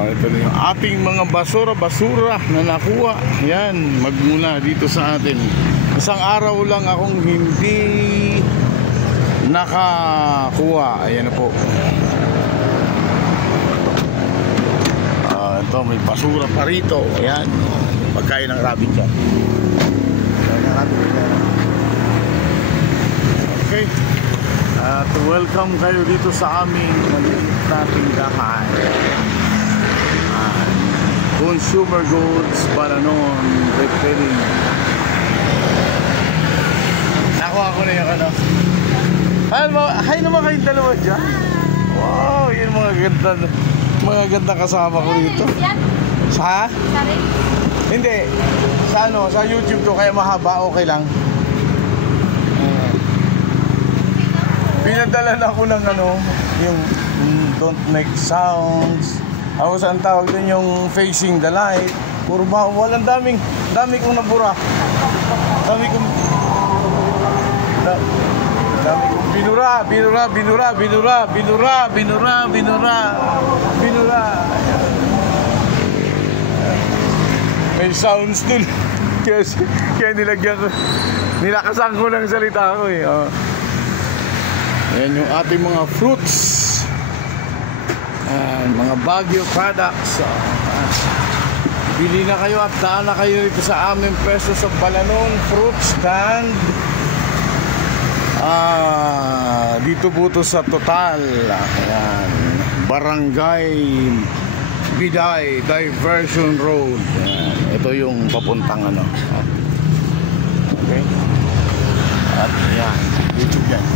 Ito na yung ating mga basura na nakuha. Yan, magmula dito sa atin. Isang araw lang akong hindi nakakuha. Ayan na po. Ito, may basura pa rito. Ayan, pagkain ng rabbit dyan. Okay. At welcome kayo dito sa aming maliit na tindahan. Consumer Goods, Balanon, Retailing. Nakuha ko na yung ano. Hi naman kayong dalawa dyan. Wow, yun mga ganda kasama ko dito. Sa? Hindi. Sa YouTube to, kaya mahaba, okay lang. Pinadala na ako ng yung don't make sounds. Ako saan tawag din yung facing the light. Puro ba, walang dami kong nabura. Dami kong binura. May sounds dun. Kaya nilakasan ko ng salita ko eh. Yan yung ating mga fruits, mga Baguio products. Bili na kayo at daan na kayo dito sa aming peso sa Balanon Fruit Stand. Dito po to sa Total. Ayan, Barangay Biday Diversion Road. Ayan, ito yung papuntang okay. At yan, YouTube yan.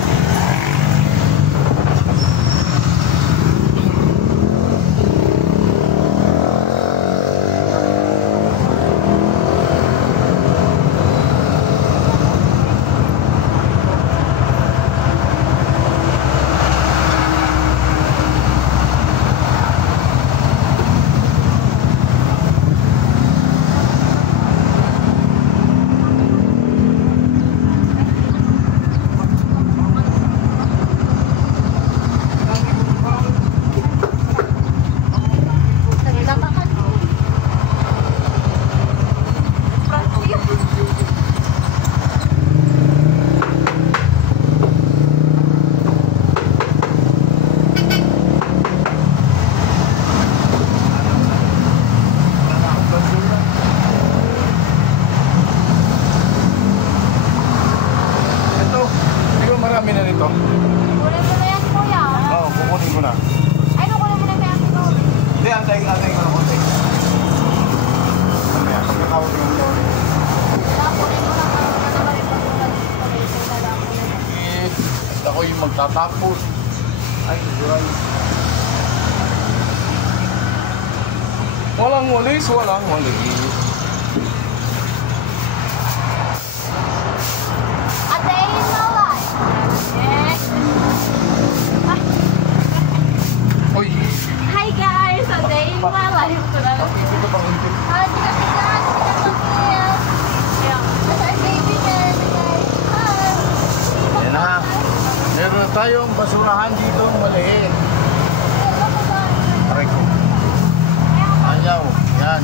Ako yung magtatapos. Ay, guys. Walang walis. A day in my life. Yes. Oy. Hi guys, a day in my life. Dito pa unti. Yan na. Meron tayong basurahan dito maliit. Aray ko. Ayaw. Yan.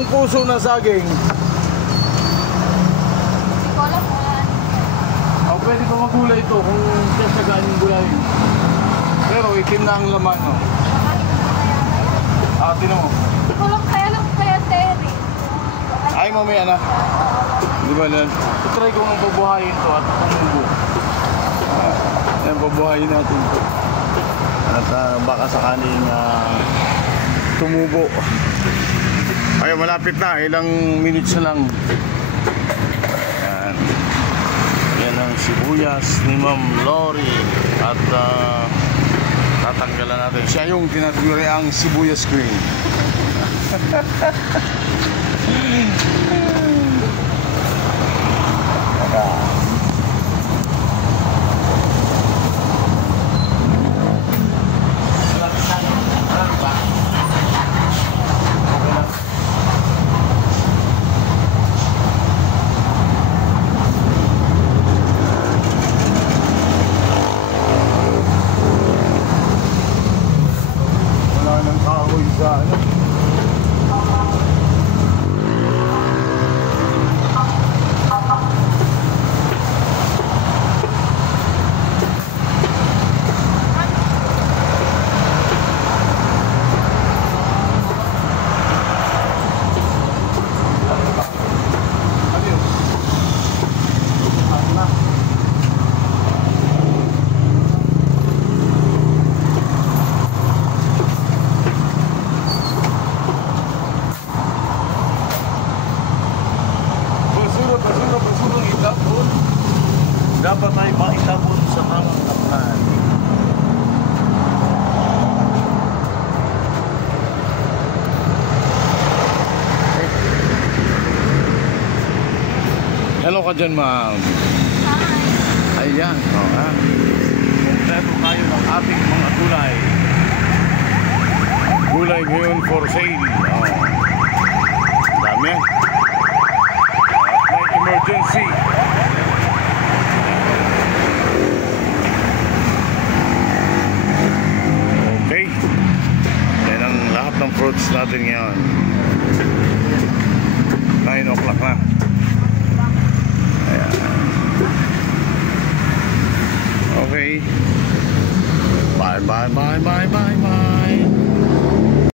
Buong puso na saging. Hindi ko alam kung ano. O, pwede pa magulay ito kung sasagaan yung gulay. Pero itim na ang laman, no? Tinan mo. Hindi ko lang kaya lang kaya Terry. Ay, mamaya na. Di ba lang? Try ko nang babuhayin to at tumubo. Ayan, babuhayin natin to. At baka sakaling tumubo. Ay, malapit na. Ilang minutes na lang. Ayan. Yan ang sibuyas ni Ma'am Lori. At tatanggalan natin. Siya yung tinataguri ang sibuyas queen. Wala nang kahoy sa ano. Basura itabon. Dapat ay maitabon sa tamang kaplan. Hello ka dyan, ma'am. Ayan, kompleto tayo ng ating mga gulay. Gulay ngayon for sale. Dami. At may emergency. Okay. Yan ang lahat ng fruits natin ngayon. 9 o'clock na. Ayan. Okay. Bye, bye, bye, bye, bye, bye.